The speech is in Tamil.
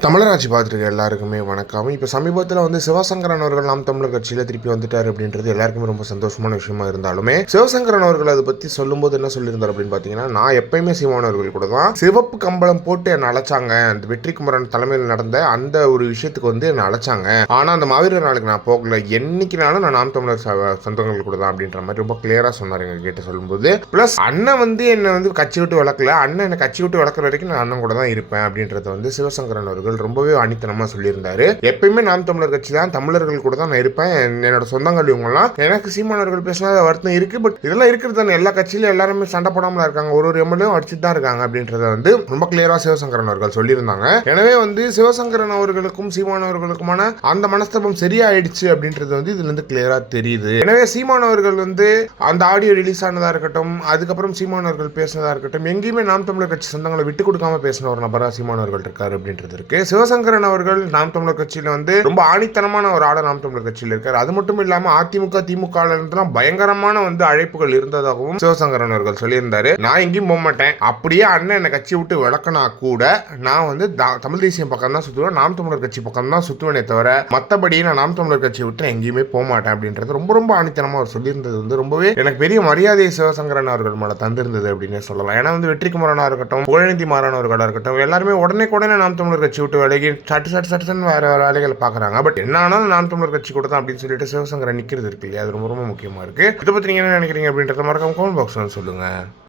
தமிழராட்சி பார்த்துருக்க எல்லாருக்குமே வணக்கம். இப்போ சமீபத்தில் வந்து சிவசங்கரன் அவர்கள் நாம் தமிழர் கட்சியில் திருப்பி வந்துட்டார் அப்படின்றது எல்லாருக்குமே ரொம்ப சந்தோஷமான விஷயமா இருந்தாலுமே சிவசங்கரன் அவர்கள் அதை பற்றி சொல்லும்போது என்ன சொல்லியிருந்தார் அப்படின்னு பார்த்தீங்கன்னா நான் எப்பயுமே சிவானவர்கள் கூட தான் சிவப்பு கம்பளம் போட்டு என்னை அழைச்சாங்க. அந்த வெற்றி குமரன் தலைமையில் நடந்த அந்த ஒரு விஷயத்துக்கு வந்து என்னை அழைச்சாங்க. ஆனால் அந்த மாவீரர் நாளுக்கு நான் போகல. என்னைக்குனாலும் நான் நாம் தமிழர் ச- சொந்தங்கள் கூட தான் அப்படின்ற மாதிரி ரொம்ப கிளியராக சொன்னார் எங்க கேட்ட சொல்லும்போது. ப்ளஸ் அண்ணன் வந்து என்னை வந்து கட்சி விட்டு வளர்க்கல. அண்ணன் என்னை கட்சி விட்டு வளர்க்குற வரைக்கும் நான் அண்ணன் கூட தான் இருப்பேன் அப்படின்றத வந்து சிவசங்கரன் அவர்கள் ரொம்பவே அனித்தனமாக சொல்லியிருந்தாரு. எப்பயுமே நாம் தமிழர் கட்சி தான் தமிழர்கள் கூட தான் நான் இருப்பேன். என்னோட சொந்தங்கள் இவங்கெல்லாம். எனக்கு சீமானவர்கள் பேசினா வருத்தம் இருக்கு பட் இதெல்லாம் இருக்கிறது தானே. எல்லா கட்சியிலும் எல்லாருமே சண்டை போடாமல் இருக்காங்க. ஒரு ஒரு எம்எல்ஏவும் அடிச்சுட்டு தான் இருக்காங்க அப்படின்றத வந்து ரொம்ப கிளியரா சிவசங்கரன் அவர்கள் சொல்லியிருந்தாங்க. எனவே வந்து சிவசங்கரன் அவர்களுக்கும் சீமானவர்களுக்குமான அந்த மனஸ்தபம் சரியாயிடுச்சு அப்படின்றது வந்து இதுல இருந்து கிளியரா தெரியுது. எனவே சீமானவர்கள் வந்து அந்த ஆடியோ ரிலீஸ் ஆனதா இருக்கட்டும் அதுக்கப்புறம் சீமானவர்கள் பேசினதா இருக்கட்டும் எங்கேயுமே நாம் தமிழர் கட்சி சொந்தங்களை விட்டு கொடுக்காம பேசின ஒரு நபரா சீமானவர்கள் இருக்காரு அப்படின்றது இருக்கு. சிவசங்கரன் அவர்கள் நாம் தமிழர் கட்சியில வந்து ரொம்ப ஆணித்தனமான ஒரு ஆள நாம் தமிழர் கட்சியில் இருக்காரு. அது மட்டும் இல்லாம அதிமுக திமுக இருந்தெல்லாம் பயங்கரமான வந்து அழைப்புகள் இருந்ததாகவும் சிவசங்கரன் அவர்கள் சொல்லியிருந்தாரு. நான் எங்கேயும் போக மாட்டேன். அப்படியே அண்ணன் என்னை கட்சி விட்டு விளக்கினா கூட நான் வந்து தா- தமிழ் தேசியம் பக்கம் தான் சுத்துவேன். நாம் தமிழர் கட்சி பக்கம் தான் சுத்துவேனே தவிர மற்றபடி நான் நாம் தமிழர் கட்சியை விட்டு எங்கேயுமே போக மாட்டேன் அப்படின்றது ரொம்ப ரொம்ப ஆணித்தனமா அவர் சொல்லியிருந்தது வந்து ரொம்பவே எனக்கு பெரிய மரியாதை சிவசங்கரன் அவர்கள் மேல தந்திருந்தது அப்படின்னு சொல்லலாம். ஏன்னா வந்து வெற்றிக்குமரனா இருக்கட்டும் புகழநிதி மாறனவர்களா இருக்கட்டும் எல்லாருமே உடனே உடனே நாம் தமிழர் கட்சி விட்டு விலகி சட்டு சட்டு சட்டுன்னு வேறு வேற வேலைகளை பார்க்குறாங்க. பட் என்ன ஆனாலும் நான் தமிழர் கட்சி கூட தான் அப்படின்னு சொல்லிட்டு சிவசங்கரை நிற்கிறது இருக்கு இல்லையா? அது ரொம்ப ரொம்ப முக்கியமாக இருக்கு. இதை பற்றி நீங்கள் என்ன நினைக்கிறீங்க அப்படின்றத மறக்காம கமெண்ட் பாக்ஸ் சொல்லுங்கள்